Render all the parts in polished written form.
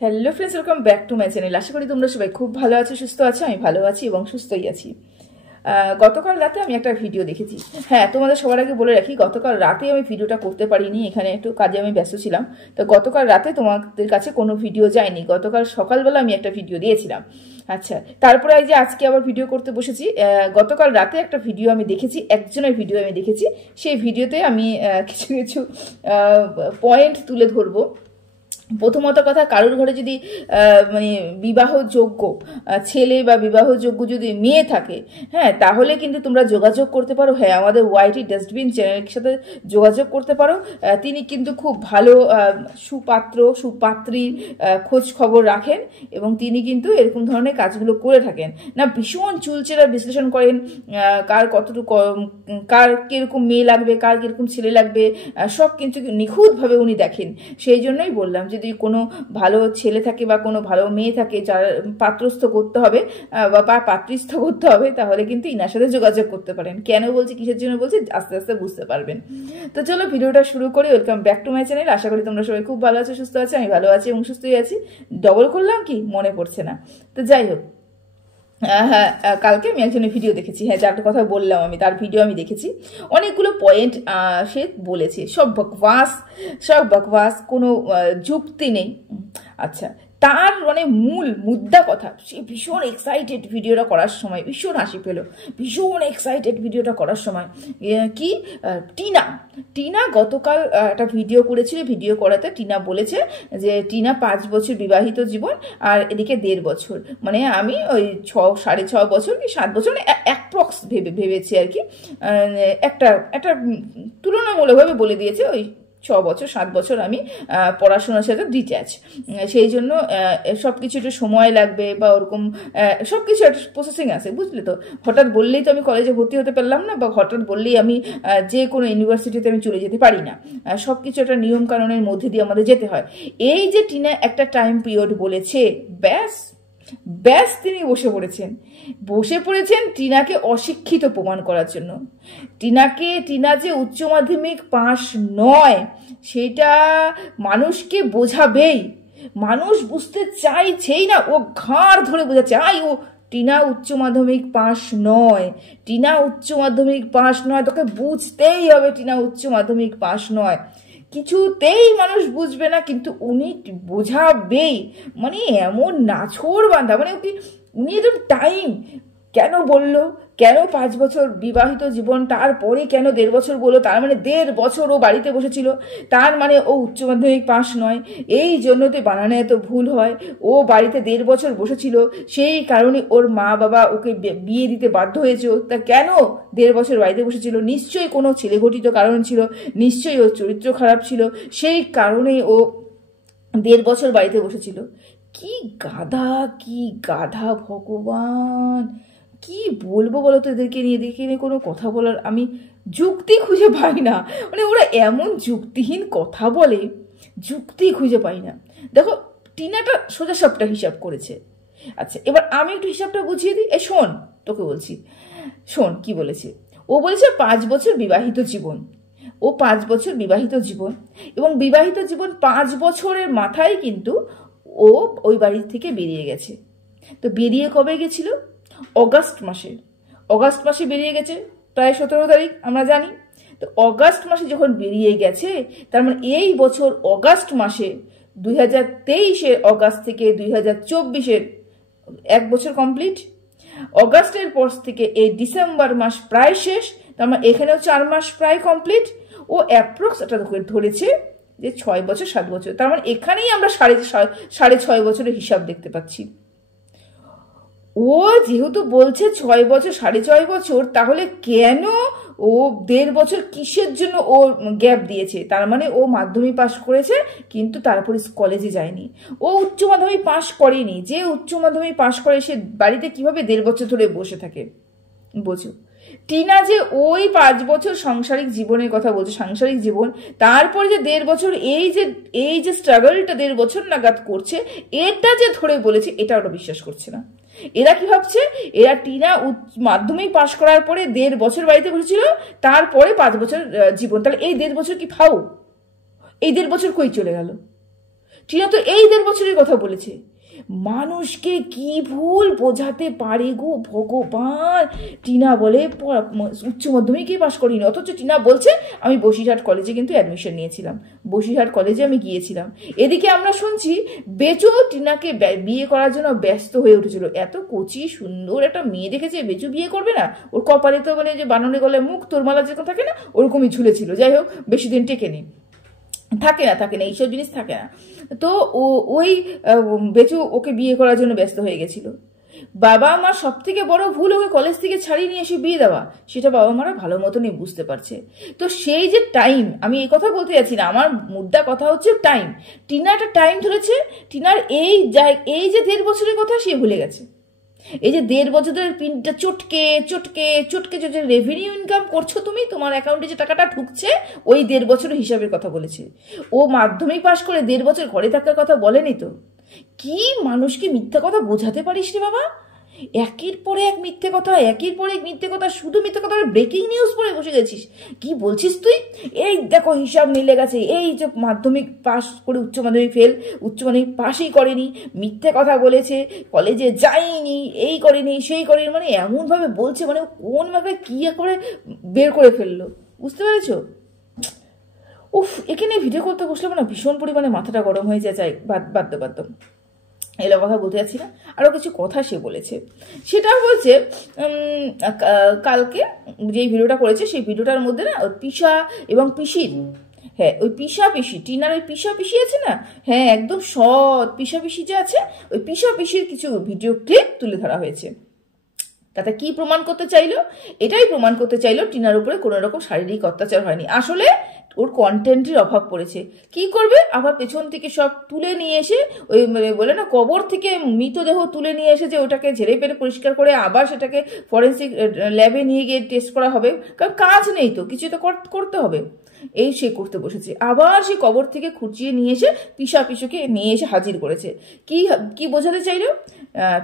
Hello friends, welcome back to my channel. আশা করি তোমরা সবাই খুব ভালো আছো, সুস্থ আছো। আমি ভালো আছি এবং সুস্থই আছি। গতকাল রাতে আমি একটা ভিডিও দেখেছি। হ্যাঁ, তোমাদের সবার আগে বলে রাখি, গতকাল রাতে আমি ভিডিওটা করতে পারিনি, এখানে একটু কাজে আমি ব্যস্ত ছিলাম। তো গতকাল রাতে তোমাদের কাছে কোনো ভিডিও যায়নি। গতকাল সকালবেলা আমি একটা ভিডিও দিয়েছিলাম। আচ্ছা, তারপরে এই যে আজকে আবার ভিডিও করতে বসেছি। গতকাল রাতে একটা ভিডিও আমি দেখেছি, একজনের ভিডিও আমি দেখেছি। সেই ভিডিওতে আমি কিছু কিছু পয়েন্ট তুলে ধরবো। প্রথমত কথা, কারোর ঘরে যদি মানে বিবাহযোগ্য ছেলে বা বিবাহযোগ্য যদি মেয়ে থাকে, হ্যাঁ, তাহলে কিন্তু তোমরা যোগাযোগ করতে পারো। হ্যাঁ, আমাদের ওয়াইটি ডাস্টবিন চ্যানেলের সাথে যোগাযোগ করতে পারো। তিনি কিন্তু খুব ভালো সুপাত্র সুপাত্রীর খোঁজ খবর রাখেন এবং তিনি কিন্তু এরকম ধরনের কাজগুলো করে থাকেন। না, ভীষণ চুলচেরা বিশ্লেষণ করেন, কার কতটুকু, কার কিরকম মেয়ে লাগবে, কার কিরকম ছেলে লাগবে, সব কিন্তু নিখুঁতভাবে উনি দেখেন। সেই জন্যই বললাম, যদি কোনো ভালো ছেলে থাকে বা কোনো ভালো মেয়ে থাকে যার পাত্রস্থ করতে হবে বা পাত্রস্থ করতে হবে, তাহলে কিন্তু ইনার সাথে যোগাযোগ করতে পারেন। কেন বলছি, কিসের জন্য বলছি, আস্তে আস্তে বুঝতে পারবেন। তো চলো ভিডিওটা শুরু করি। Welcome back to my channel. আশা করি তোমরা সবাই খুব ভালো আছো, সুস্থ আছো। আমি ভালো আছি এবং সুস্থই আছি। ডবল করলাম কি মনে পড়ছে না। তো যাই হোক, হ্যাঁ, কালকে আমি একজনের ভিডিও দেখেছি। হ্যাঁ, যার কথা বললাম আমি, তার ভিডিও আমি দেখেছি। অনেকগুলো পয়েন্ট সে বলেছে, সব বকবাস, সব বকবাস, কোনো যুক্তি নেই। আচ্ছা, তার মানে মূল মুদ্রা কথা, সে ভীষণ এক্সাইটেড ভিডিওটা করার সময়, ভীষণ হাসি পেল, ভীষণ এক্সাইটেড ভিডিওটা করার সময়। কি, টিনা টিনা গতকাল একটা ভিডিও করেছিল। ভিডিও করাতে টিনা বলেছে যে টিনা 5 বছর বিবাহিত জীবন, আর এদিকে 1.5 বছর, মানে আমি ওই 6.5 বছর কি 7 বছর অ্যাপ্রক্স ভেবেছি আর কি। একটা একটা তুলনামূলকভাবে বলে দিয়েছে, ওই 6 বছর 7 বছর আমি পড়াশোনার সাথে ডিট্যাচ। সেই জন্য সব কিছু একটু সময় লাগবে বা ওরকম সব কিছু একটা প্রসেসিং আছে, বুঝলে তো। হঠাৎ বললেই তো আমি কলেজে ভর্তি হতে পারলাম না, বা হঠাৎ বললেই আমি যে কোনো ইউনিভার্সিটিতে আমি চলে যেতে পারি না। সব কিছু একটা নিয়ম কানুনের মধ্যে দিয়ে আমাদের যেতে হয়। এই যে টিনা একটা টাইম পিরিয়ড বলেছে, ব্যাস ব্যাস তিনি বসে পড়েছেন টিনাকে অশিক্ষিত প্রমাণ করার জন্য। টিনা যে উচ্চ মাধ্যমিক পাশ নয় সেটা মানুষকে বোঝাবেই। মানুষ বুঝতে চাইছেই না, ও ঘাড় ধরে বোঝা চাই, ও টিনা উচ্চ মাধ্যমিক পাশ নয়, টিনা উচ্চ মাধ্যমিক পাশ নয়, তোকে বুঝতেই হবে টিনা উচ্চ মাধ্যমিক পাশ নয়। কিছুতেই মানুষ বুঝবে না, কিন্তু উনি বোঝাবেই। মানে এমন নাছোড় বান্ধা, মানে উনি একদম টাইম কেন বললো, কেন 5 বছর বিবাহিত জীবন, তারপরে কেন 1.5 বছর বললো, তার মানে 1.5 বছর ও বাড়িতে বসেছিল, তার মানে ও উচ্চ মাধ্যমিক পাশ নয়। এই জন্যতে বানানে এত ভুল হয়। ও বাড়িতে 1.5 বছর বসেছিল, সেই কারণে ওর মা বাবা ওকে বিয়ে দিতে বাধ্য হয়েছে। তা কেন 1.5 বছর বাড়িতে বসেছিল? নিশ্চয়ই কোনো ছেলে ঘটিত কারণ ছিল, নিশ্চয়ই ওর চরিত্র খারাপ ছিল, সেই কারণেই ও 1.5 বছর বাড়িতে বসেছিল। কি গাধা ভগবান! কি বলবো বলো তো, এদেরকে নিয়ে কোনো কথা বলার আমি যুক্তি খুঁজে পাই না। মানে ওরা এমন যুক্তিহীন কথা বলে, যুক্তি খুঁজে পাই না। দেখো, টিনাটা সোজা সবটা হিসাব করেছে। আচ্ছা, এবার আমি একটু হিসাবটা বুঝিয়ে দিই। শোন, তোকে বলছি, শোন কি বলেছে। ও বলেছে 5 বছর বিবাহিত জীবন, ও 5 বছর বিবাহিত জীবন, এবং বিবাহিত জীবন 5 বছরের মাথায় কিন্তু ও ওই বাড়ি থেকে বেরিয়ে গেছে। তো বেরিয়ে কবে গেছিল? অগাস্ট মাসে বেরিয়ে গেছে, প্রায় 17 তারিখ আমরা জানি। তো অগাস্ট মাসে যখন বেরিয়ে গেছে, তার মানে এই বছর অগাস্ট মাসে 2023-এর অগাস্ট থেকে 2024-এর 1 বছর কমপ্লিট। অগাস্টের পর থেকে এই ডিসেম্বর মাস প্রায় শেষ, তার মানে এখানেও 4 মাস প্রায় কমপ্লিট। ও অ্যাপ্রক্স এটা ধরেছে যে 6 বছর 7 বছর, তার মানে এখানেই আমরা 6.5 বছরের হিসাব দেখতে পাচ্ছি। ও যেহেতু বলছে 6 বছর 6.5 বছর, তাহলে কেন ও 1.5 বছর কিসের জন্য ও গ্যাপ দিয়েছে? তার মানে ও মাধ্যমিক পাশ করেছে কিন্তু তারপরে কলেজে যায়নি, ও উচ্চ মাধ্যমিক পাশ করেনি। যে উচ্চ মাধ্যমিক পাশ করে সে বাড়িতে কিভাবে 1.5 বছর ধরে বসে থাকে? বোঝো, টিনা যে ওই 5 বছর সাংসারিক জীবনের কথা বলছে, সাংসারিক জীবন, তারপরে যে 1.5 বছর এই যে স্ট্রাগলটা 1.5 বছর নাগাদ করছে, এটা যে ধরে বলেছে, এটা ওরা বিশ্বাস করছে না। এরা কি ভাবছে, এরা টিনা মাধ্যমিক পাশ করার পরে 1.5 বছর বাড়িতে বসেছিল, তারপরে 5 বছর জীবন, তাহলে এই 1.5 বছর কি ফাও? এই 1.5 বছর কই চলে গেল? টিনা তো এই 1.5 বছরের কথা বলেছে। মানুষকে কি ভুল বোঝাতে পারে গো ভগবান। টিনা বলে উচ্চ মাধ্যমিকই পাশ করিনি, অথচ টিনা বলছে আমি বসিরহাট কলেজে কিন্তু অ্যাডমিশন নিয়েছিলাম, বসিরহাট কলেজে আমি গিয়েছিলাম। এদিকে আমরা শুনছি বেচু টিনাকে বিয়ে করার জন্য ব্যস্ত হয়ে উঠেছিল। এত কচি সুন্দর একটা মেয়ে দেখেছে, বেচু বিয়ে করবে না? ওর কপালে তো মানে যে বাননে গলায় মুখ তোরমালা যেরকম থাকে না, ওরকমই ঝুলেছিল। যাই হোক, বেশি দিন টেকেনি, থাকে না এইসব জিনিস থাকে না। তো ওই বেচু ওকে বিয়ে করার জন্য ব্যস্ত হয়ে গেছিল। বাবা মার সব থেকে বড় ভুল ওকে কলেজ থেকে ছাড়িয়ে নিয়ে এসে বিয়ে দেওয়া, সেটা বাবা মারা ভালো মতনই বুঝতে পারছে। তো সেই যে টাইম, আমি এই কথা বলতে যাচ্ছি না, আমার মুদ্রা কথা হচ্ছে টাইম। টিনা একটা টাইম ধরেছে, টিনার এই যে 1.5 বছরের কথা সে ভুলে গেছে। এই যে 1.5 বছরের পিনটা চটকে চটকে চটকে যে রেভিনিউ ইনকাম করছো তুমি, তোমার অ্যাকাউন্টে যে টাকাটা ঢুকছে, ওই 1.5 বছরের হিসাবের কথা বলেছে। ও মাধ্যমিক পাশ করে 1.5 বছর ঘরে থাকার কথা বলেনি তো। কি মানুষকে মিথ্যা কথা বোঝাতে পারিস রে বাবা, একের পরে এক মিথ্যে কথা, একের পরে এক মিথ্যে কথা, শুধু মিথ্যে কথা। ব্রেকিং নিউজ পড়ে বসে গেছিস, কি বলছিস তুই? এই দেখো হিসাব মিলে গেছে, এই যে মাধ্যমিক পাশ করে উচ্চ মাধ্যমিক ফেল, উচ্চ মাধ্যমিক পাশই করেনি, মিথ্যে কথা বলেছে, কলেজে যায়নি, এই করেনি সেই করেনি, মানে এমনভাবে বলছে, মানে কোন ভাবে কি করে বের করে ফেললো, বুঝতে পেরেছো? উফ, এখানে ভিডিও করতে বসলে না ভীষণ পরিমাণে মাথাটা গরম হয়ে যায়। বাধ্য এলো কথা বলতে যাচ্ছি না, আরো কিছু কথা সে বলেছে। সেটা বলছে কালকে যেই ভিডিওটা করেছে সেই ভিডিওটার মধ্যে না পিসা এবং পিসির, হ্যাঁ ওই পিসা পিসি, টিনার ওই পিসা পিসি আছে না, হ্যাঁ একদম সৎ পিসা পিসি যে আছে, ওই পিসা পিসির কিছু ভিডিও ক্লিপ তুলে ধরা হয়েছে। তাতে কি প্রমাণ করতে চাইলো? এটাই প্রমাণ করতে চাইলো টিনার উপরে কোনো রকম শারীরিক অত্যাচার হয়নি। আসলে ওর কন্টেন্টের অভাব পড়েছে। কি করবে, আবার পেছন থেকে সব তুলে নিয়ে এসে ওই বলে না কবর থেকে মৃতদেহ তুলে নিয়ে এসে যে ওটাকে ঝেড়ে পেরে পরিষ্কার করে আবার সেটাকে ফরেন্সিক ল্যাবে নিয়ে গিয়ে টেস্ট করা হবে, কারণ কাজ নেই তো, কিছু তো করতে হবে। এই সে করতে বসেছে, আবার সে কবর থেকে খুঁচিয়ে নিয়ে এসে পিসা পিসুকে নিয়ে এসে হাজির করেছে। কি বোঝাতে চাইলো?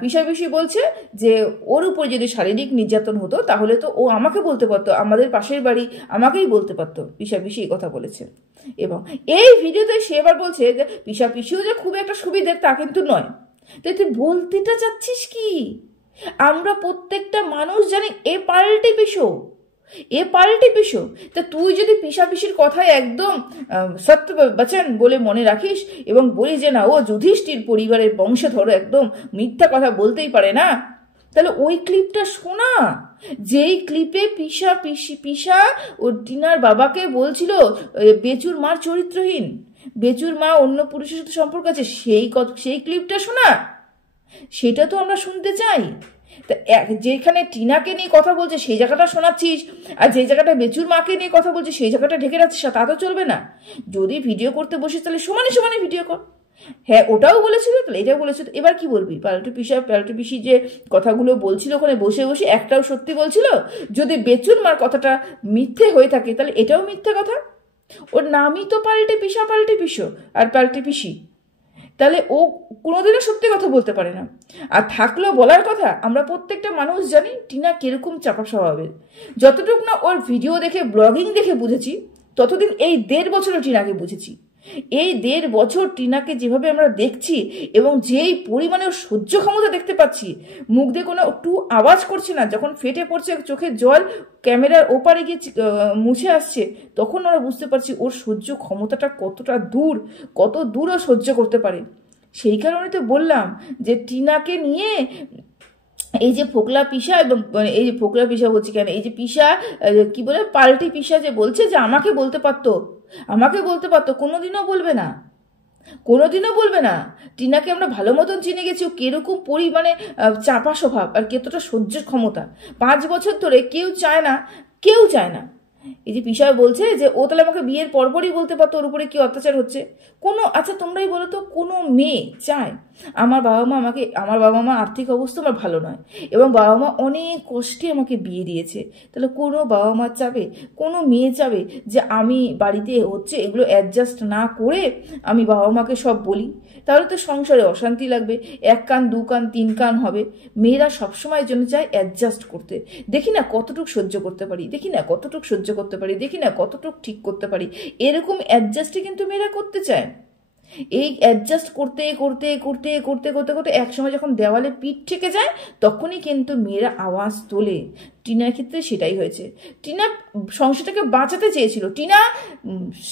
পিসা পিসি বলছে যে ওর উপর যদি শারীরিক নির্যাতন হতো তাহলে তো ও আমাকে বলতে পারতো, আমাদের পাশের বাড়ি, আমাকেই বলতে পারতো। পিসা পিসি এই কথা বলেছে। এবং এই ভিডিওতে সে এবার বলছে যে পিসা পিসিও যে খুব একটা সুবিধের তা কিন্তু নয়। তাই তুই বলতেটা চাচ্ছিস কি? আমরা প্রত্যেকটা মানুষ জানি এ পাল্টে পিসো। তা তুই যদি পিসা পিসির কথায় একদম সত্য বচন বলে মনে রাখিস এবং বলি যে না ও যুধিষ্ঠির পরিবারের বংশধর, একদম মিথ্যা কথা বলতেই পারে না, তাহলে ওই ক্লিপটা শোনা, যেই ক্লিপে পিসা ও টিনার বাবাকে বলছিল বেচুর মার চরিত্রহীন, বেচুর মা অন্য পুরুষের সাথে সম্পর্ক আছে, সেই ক্লিপটা শোনা। সেটা তো আমরা শুনতে চাই। যেখানে টিনাকে নিয়ে কথা বলছে সেই জায়গাটা শোনাচ্ছিস, আর যে জায়গাটা বেচুর মাকে নিয়ে কথা বলছে সেই জায়গাটা ঢেকে রাখছিস, তা তো চলবে না। যদি ভিডিও করতে বসিস তাহলে সমানে ভিডিও কর। হ্যাঁ ওটাও বলেছিল, তাহলে এটাও বলেছিল, এবার কি বলবি? পাল্টু পিসি যে কথাগুলো বলছিল ওখানে বসে বসে একটাও সত্যি বলছিল? যদি বেচুর মার কথাটা মিথ্যে হয়ে থাকে তাহলে এটাও মিথ্যে কথা। ওর নামই তো পাল্টে পিসো আর পাল্টে পিসি, তাহলে ও কোনোদিনও সত্যি কথা বলতে পারে না। আর থাকলেও বলার কথা, আমরা প্রত্যেকটা মানুষ জানি টিনা কিরকম চাপা স্বভাবের। যতটুকু না ওর ভিডিও দেখে ব্লগিং দেখে বুঝেছি, ততদিন এই 1.5 বছরও টিনাকে বুঝেছি। এই 1.5 বছর টিনাকে যেভাবে আমরা দেখছি এবং যেই পরিমাণে সহ্য ক্ষমতা দেখতে পাচ্ছি, মুখ দিয়ে কোনো একটু আওয়াজ করছে না, যখন ফেটে পড়ছে চোখের জল ক্যামেরার ওপারে গিয়ে মুছে আসছে, তখন আমরা বুঝতে পারছি ওর সহ্য ক্ষমতাটা কত দূর ও সহ্য করতে পারে। সেই কারণে তো বললাম যে টিনাকে নিয়ে এই যে ফোকলা পিসা, এবং এই যে ফোকলা পিসা বলছি কেন, এই যে পিসা কি বলে পাল্টি পিসা যে বলছে যে আমাকে বলতে পারতো, কোনোদিনও বলবে না। টিনাকে আমরা ভালো মতন চিনে গেছি, ও কিরকম পরিমাণে চাপা স্বভাব আর কতটা সহ্যের ক্ষমতা। 5 বছর ধরে কেউ চায় না। এই যে পিসা বলছে যে ও তাহলে আমাকে বিয়ের পরপরই বলতে পারতো ওর উপরে কি অত্যাচার হচ্ছে। আচ্ছা তোমরাই বলো তো, কোনো মেয়ে চায় আমার বাবা মা আর্থিক অবস্থা আমার ভালো নয় এবং বাবা মা অনেক কষ্টে আমাকে বিয়ে দিয়েছে, তাহলে কোনো বাবা মা চাবে, কোনো মেয়ে চাবে যে আমি বাড়িতে হচ্ছে এগুলো অ্যাডজাস্ট না করে আমি বাবা মাকে সব বলি? তাহলে তো সংসারে অশান্তি লাগবে, 1 কান 2 কান 3 কান হবে। মেয়েরা সবসময়ের জন্য চায় অ্যাডজাস্ট করতে। দেখি না কতটুকু সহ্য করতে পারি, দেখি না কতটুকু ঠিক করতে পারি, এরকম অ্যাডজাস্টই কিন্তু মেয়েরা করতে চায়। এই অ্যাডজাস্ট করতে করতে করতে করতে করতে করতে একসময় যখন দেওয়ালে পিঠ ঠেকে যায় তখনই কিন্তু মেয়েরা আওয়াজ তোলে। টিনার ক্ষেত্রে সেটাই হয়েছে। টিনা সংসারটাকে বাঁচাতে চেয়েছিল, টিনা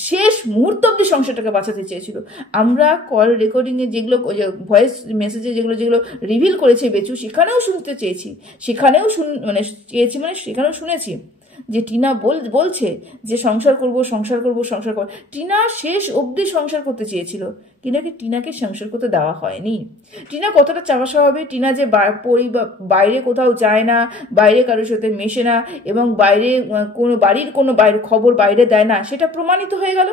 শেষ মুহূর্ত অব্দি সংসারটাকে বাঁচাতে চেয়েছিল। আমরা কল রেকর্ডিংয়ে যেগুলো ভয়েস মেসেজে যেগুলো যেগুলো রিভিল করেছে বেচু, সেখানেও শুনতে চেয়েছি, সেখানেও সেখানেও শুনেছি যে টিনা বলছে যে সংসার করব সংসার করব সংসার করব। টিনা শেষ অবধি সংসার করতে চেয়েছিল, কিন্তু টিনাকে সংসার করতে দেওয়া হয়নি। টিনা কতটা চাওয়া স্বভাবে, টিনা যে বাইরে কোথাও যায় না, বাইরে কারোর সাথে মেশে না এবং বাইরে কোনো খবর বাইরে দেয় না, সেটা প্রমাণিত হয়ে গেল।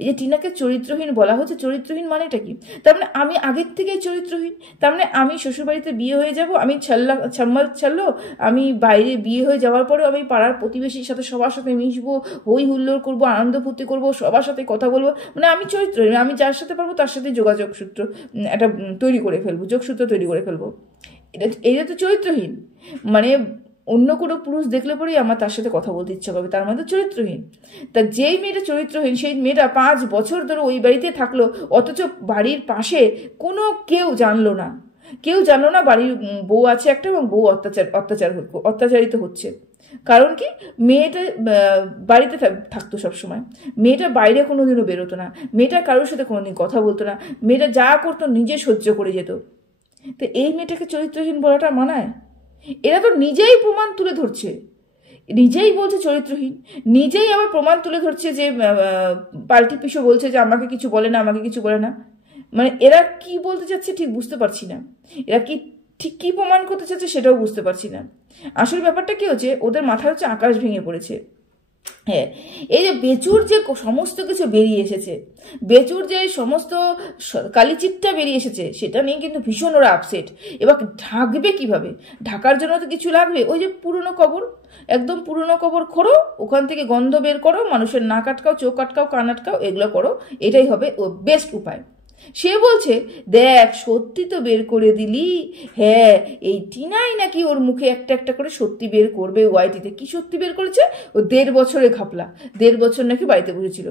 এই যে টিনাকে চরিত্রহীন বলা হচ্ছে, চরিত্রহীন মানেটা কি? তার মানে আমি আগের থেকেই চরিত্রহীন। তার মানে আমি শ্বশুরবাড়িতে বিয়ে হয়ে যাব, আমি ছাড়লো, আমি বাইরে বিয়ে হয়ে যাওয়ার পরেও আমি পাড়ার প্রতিবেশীর সাথে সবার সাথে মিশবো, হই হুল্লোড় করবো, আনন্দ ফুর্তি করবো, সবার সাথে কথা বলবো, মানে আমি চরিত্রহীন। আমি যার সাথে পারবো তার সাথে যোগাযোগ সূত্র একটা তৈরি করে ফেলবো, যোগসূত্র তৈরি করে ফেলবো। এটা তো চরিত্রহীন। মানে অন্য কোনো পুরুষ দেখলে পরেই আমার তার সাথে কথা বলতে ইচ্ছা করবে, তার মধ্যে চরিত্রহীন। তা যেই মেয়েটা চরিত্রহীন, সেই মেয়েটা 5 বছর ধরে ওই বাড়িতে থাকলো, অথচ বাড়ির পাশে কেউ জানলো না বাড়ির বউ আছে একটা এবং বউ অত্যাচারিত হচ্ছে। কারণ কি? মেয়েটা বাড়িতে থাকতো সবসময়, মেয়েটা বাইরে কোনোদিনও বেরোতো না, মেয়েটা কারোর সাথে কোনোদিন কথা বলতো না, মেয়েটা যা করতো নিজে সহ্য করে যেত। তো এই মেয়েটাকে চরিত্রহীন বলাটা মানায়? এরা তো নিজেই প্রমাণ তুলে ধরছে, নিজেই বলছে চরিত্রহীন, নিজেই আবার প্রমাণ তুলে ধরছে যে পাল্টি পিছু বলছে যে আমাকে কিছু বলে না। মানে এরা কি বলতে চাচ্ছে ঠিক বুঝতে পারছি না, এরা ঠিক কি প্রমাণ করতে চাচ্ছে সেটাও বুঝতে পারছি না। আসল ব্যাপারটা কি হচ্ছে, ওদের মাথায় হচ্ছে আকাশ ভেঙে পড়েছে। হ্যাঁ, এই যে বেচুর যে সমস্ত কিছু বেরিয়ে এসেছে, বেচুর যে সমস্ত কালিচিটটা বেরিয়ে এসেছে, সেটা নিয়ে কিন্তু ভীষণ ওরা আপসেট। এবার ঢাকবে কিভাবে? ঢাকার জন্য তো কিছু লাগবে। ওই যে পুরনো কবর, একদম পুরনো কবর খোঁড়ো, ওখান থেকে গন্ধ বের করো, মানুষের নাক আটকাও, চোখ আটকাও, কান আটকাও, এগুলো করো, এটাই হবে ও বেস্ট উপায়। সে বলছে দেখ সত্যি তো বের করে দিলি। হ্যাঁ, এই টিনাই নাকি ওর মুখে একটা একটা করে সত্যি বের করবে ওয়াইটিতে। কি সত্যি বের করেছে? ও 1.5 বছরে ঘাপলা, 1.5 বছর নাকি বাড়িতে বসেছিল।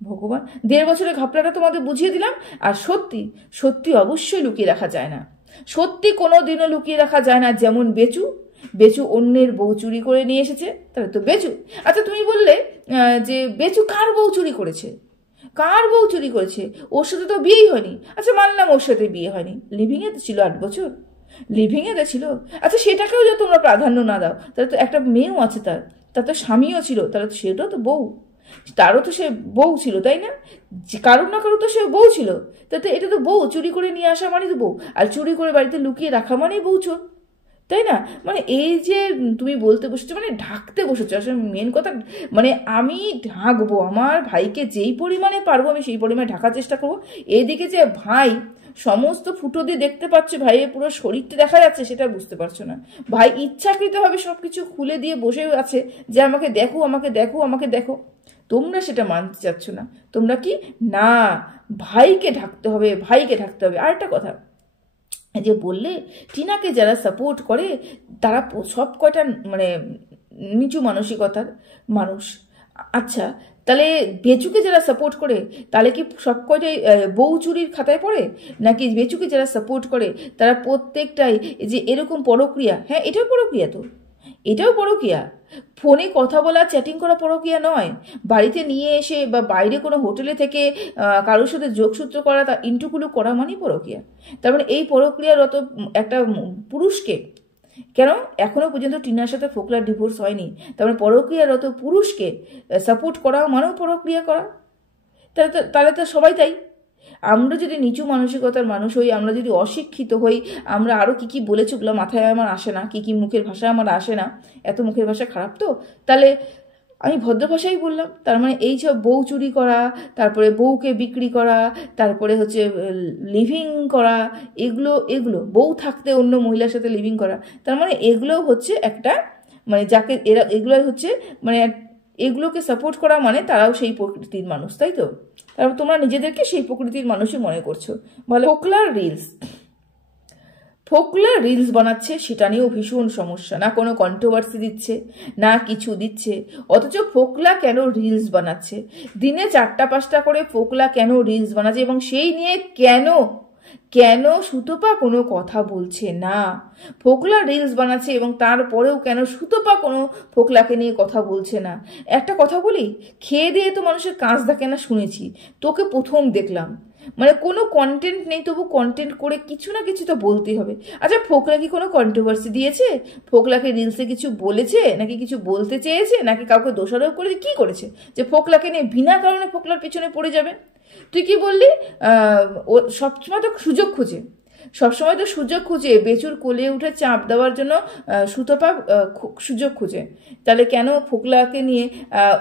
ভগবান, 1.5 বছরের ঘাপলাটা তোমাদের বুঝিয়ে দিলাম। আর সত্যি অবশ্যই লুকিয়ে রাখা যায় না, সত্যি কোনোদিনও লুকিয়ে রাখা যায় না। যেমন বেচু অন্যের বউ চুরি করে নিয়ে এসেছে, তাহলে তো বেচু। আচ্ছা, তুমি বললে যে বেচু কার বউ চুরি করেছে? ওর সাথে তো বিয়েই হয়নি। আচ্ছা, মানলাম ওর সাথে বিয়ে হয়নি, লিভিংয়ে তো ছিল 8 বছর, লিভিংয়ে ছিল। আচ্ছা, সেটাকেও যদি তোমরা প্রাধান্য না দাও, তাহলে তো একটা মেয়েও আছে, তার তো স্বামীও ছিল, তাহলে তো সেটাও তো বউ, তারও তো সে বউ ছিল, তাই না? কারোর না কারো তো সে বউ ছিল। তাতে এটা তো বউ, চুরি করে নিয়ে আসা মানে তো বউ, আর চুরি করে বাড়িতে লুকিয়ে রাখা মানেই বউ চোর, তাই না? মানে এই যে তুমি বলতে বসেছো, মানে ঢাকতে বসেছো। আসলে মেন কথা, মানে আমি ঢাকবো, আমার ভাইকে যেই পরিমাণে পারবো আমি সেই পরিমাণে ঢাকার চেষ্টা করবো। এদিকে যে ভাই সমস্ত ফুটো দিয়ে দেখতে পাচ্ছ, ভাইয়ের পুরো শরীরটা দেখা যাচ্ছে, সেটা বুঝতে পারছো না। ভাই ইচ্ছাকৃতভাবে সবকিছু খুলে দিয়ে বসে আছে যে আমাকে দেখো, আমাকে দেখো, আমাকে দেখো। তোমরা সেটা মানতে চাচ্ছ না। তোমরা কি না, ভাইকে ঢাকতে হবে, ভাইকে ঢাকতে হবে। আর একটা কথা যে বললে, টিনাকে যারা সাপোর্ট করে তারা সব কয়টা মানে নিচু মানসিকতার মানুষ। আচ্ছা, তাহলে বেচুকে যারা সাপোর্ট করে তাহলে কি সব কয়টাই বউ চুরির খাতায় পড়ে? নাকি বেচুকে যারা সাপোর্ট করে তারা প্রত্যেকটাই যে এরকম পরক্রিয়া? হ্যাঁ, এটাও পরক্রিয়া, তো এটাও পরক্রিয়া। ফোনে কথা বলা, চ্যাটিং করা পরক্রিয়া নয়। বাড়িতে নিয়ে এসে বা বাইরে কোনো হোটেলে থেকে কারোর সাথে যোগসূত্র করা, তা ইন্টুকুলু করা মানেই পরক্রিয়া। তার মানে এই পরক্রিয়ারত একটা পুরুষকে, কেন এখনো পর্যন্ত টিনার সাথে ফোকলার ডিভোর্স হয়নি, তার মানে পরক্রিয়ারত পুরুষকে সাপোর্ট করা মানেও পরক্রিয়া করা। তাহলে তো সবাই তাই। আমরা যদি নিচু মানসিকতার মানুষ হই, আমরা যদি অশিক্ষিত হই, আমরা আরও কি বলেছি ওগুলো মাথায় আমার আসে না, কি মুখের ভাষা আমার আসে না, এত মুখের ভাষা খারাপ। তো তাহলে আমি ভদ্র ভাষাই বললাম। তার মানে এই সব বউ চুরি করা, তারপরে বউকে বিক্রি করা, তারপরে হচ্ছে লিভিং করা, এগুলো বউ থাকতে অন্য মহিলার সাথে লিভিং করা, তার মানে এগুলো হচ্ছে একটা, মানে যাকে এগুলো হচ্ছে মানে এগুলোকে সাপোর্ট করা মানে তারাও সেই প্রকৃতির মানুষ, তাই তো? তারপর তোমরা নিজেদেরকে সেই প্রকৃতির মানুষই মনে করছো। বলে ফোকলার রিলস, ফোকলা রিলস বানাচ্ছে, সেটা নিয়েও ভীষণ সমস্যা, না কোনো কন্ট্রোভার্সি দিচ্ছে না কিছু দিচ্ছে। অথচ ফোকলা কেন রিলস বানাচ্ছে, দিনে 4টা-5টা করে ফোকলা কেন রিলস বানাচ্ছে, এবং সেই নিয়ে কেন কেন সুতপা কোনো কথা বলছে না। ফোকলা রিলস বানাচ্ছে এবং তারপরেও কেন সুতপা কোনো ফোকলাকে নিয়ে কথা বলছে না। একটা কথা বলি, খেয়ে দিয়ে তো মানুষের কাজ থাকে না শুনেছি, তোকে প্রথম দেখলাম, মানে কোনো কন্টেন্ট নেই, তবু কন্টেন্ট করে কিছু না কিছু তো বলতেই হবে। আচ্ছা, ফোকলা কি কোনো কন্ট্রোভার্সি দিয়েছে? ফোকলাকে রিলসে কিছু বলেছে, নাকি কিছু বলতে চেয়েছে, নাকি কাউকে দোষারোপ করেছে? কি করেছে যে ফোকলাকে নিয়ে বিনা কারণে ফোকলার পিছনে পড়ে যাবে? তুই কি বললি? ও সবসময় তো সুযোগ খুঁজে, সবসময় তো সুযোগ খুঁজে বেচুর কোলে উঠে চাপ দেওয়ার জন্য সুতপা সুযোগ খুঁজে। তাহলে কেন ফোকলাকে নিয়ে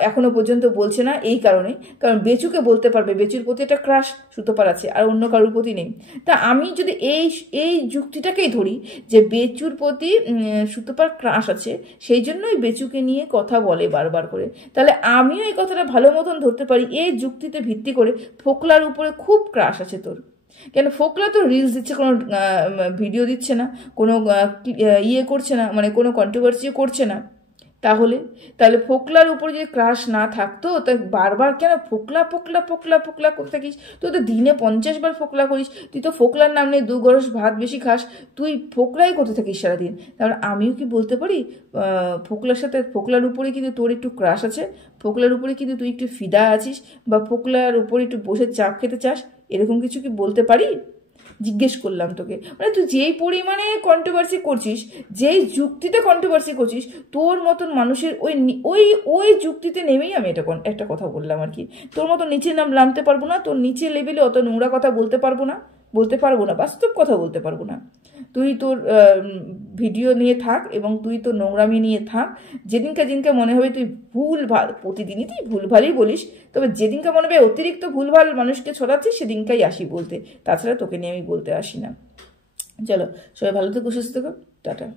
এখনো পর্যন্ত বলছে না? এই কারণে, কারণ বেচুকে বলতে পারবে বেচুর প্রতি একটা ক্রাশ সুতপার আছে, আর অন্য কারোর প্রতি নেই। তা আমি যদি এই যুক্তিটাকেই ধরি যে বেচুর প্রতি সুতপার ক্রাশ আছে, সেই জন্যই বেচুকে নিয়ে কথা বলে বারবার করে, তাহলে আমিও এই কথাটা ভালো মতন ধরতে পারি এই যুক্তিতে ভিত্তি করে ফোকলার উপরে খুব ক্রাশ আছে তোর। কেন ফোকলা তো রিলস দিচ্ছে, কোনো ভিডিও দিচ্ছে না, কোনো ইয়ে করছে না, মানে কোনো কন্ট্রোভার্সিও করছে না। তাহলে ফোকলার উপর যদি ক্রাশ না থাকতো, তাই বারবার কেন ফোকলা ফোকলা ফোকলা ফোকলা করতে থাকিস? তুই তো দিনে 50 বার ফোকলা করিস, তুই তো ফোকলার নাম নিয়ে 2 গরস ভাত বেশি খাস, তুই ফোকলাই করতে থাকিস সারাদিন। তারপর আমিও কি বলতে পারি ফোকলার সাথে, ফোকলার উপরে কিন্তু তোর একটু ক্রাশ আছে, ফোকলার উপরে কিন্তু তুই একটু ফিদা আছিস, বা ফোকলার উপরে একটু বসে চাপ খেতে চাস, এরকম কিছু কি বলতে পারি? জিজ্ঞেস করলাম তোকে। মানে তুই যেই পরিমাণে কন্ট্রোভার্সি করছিস, যেই যুক্তিতে কন্ট্রোভার্সি করছিস, তোর মতন মানুষের ওই ওই ওই যুক্তিতে নেমেই আমি একটা কথা বললাম আর কি। তোর মতো নিচে নামতে পারবো না, তোর নিচে লেভেলে অত নোংরা কথা বলতে পারবো না, বাস্তব কথা বলতে পারবো না। তুই তোর ভিডিও নিয়ে থাক এবং তুই তোর নোংরামি নিয়ে থাক। যেদিনকে মনে হবে তুই ভুলভাল, প্রতিদিনই তুই ভুলভালই বলিস, তবে যেদিনকে মনে হবে অতিরিক্ত ভুলভাল মানুষকে ছড়াচ্ছিস, সেদিনকাই আসি বলতে, তাছাড়া তোকে নিয়ে আমি বলতে আসি না। চলো, সবাই ভালো থেকো, সুস্থ থেকো, টাটা।